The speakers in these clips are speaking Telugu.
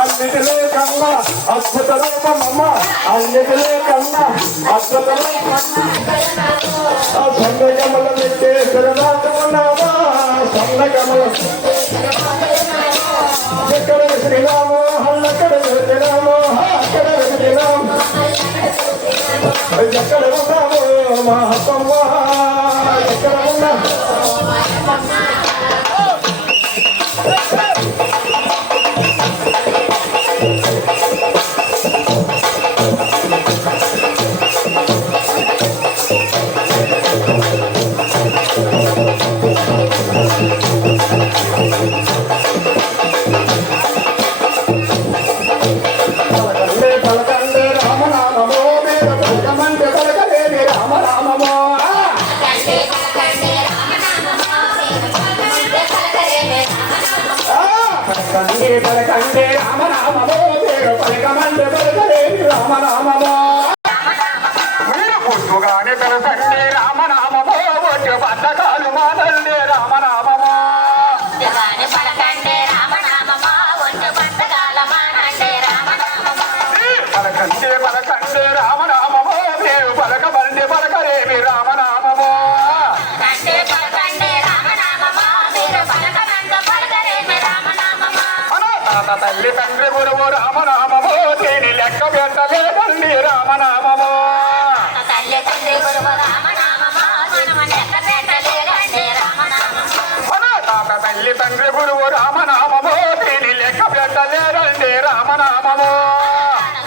అన్నిటిలో కన్నా అద్భుతమమ్మ అన్నిటిలో కన్నా అద్భుతమమ్మ సొందకమల పెట్టే శరణాథమన్నావా సొందకమల ఎక్కడ శ్రీరామో అక్కడ శ్రీరామో అక్కడ శ్రీరామ ఎక్కడ ఉన్నామో మహత్తమ్మ ఎక్కడ ఉన్నా పలకండే రామ రామమో పేరు పలకమంటే పలకలేని రామ రామమో మీరు పుట్టుగానే పలకండే రామ రామమో ఒట్టు బద్దకాలు మాదండే రామ రామమో పలకండే రామ రామమో ఒట్టు బద్దకాల మానండే రామ రామమో పలకండే పలకండే రామ రామమో పేరు పలకమంటే పలకలేని రామ రామమో తల్లి తండ్రి గురువు రామనామమో దీని లెక్క పెట్టలేదండి రామనామమో తల్లి తండ్రి గురువు రామనామమో తాత తల్లి తండ్రి గురువు రామనామమో దీని లెక్క పెట్టలేదండి రామనామమో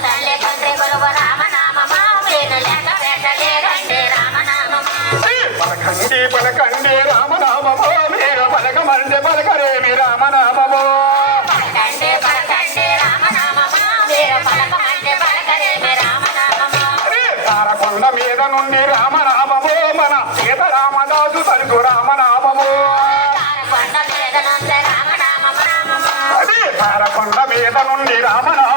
తల్లి తండ్రి గురువు రామనామమో దీని లెక్క పెట్టలేదండి రామనామమో పలకండి పలకండి రామనామమో మీరు పలకమంటే పలకరేమి రామనామమో తారకొండ మీద నుండి రామనామమో మన సీతారామదాసు తలుపు రామనామమో అది తారకొండ మీద నుండి రామనామ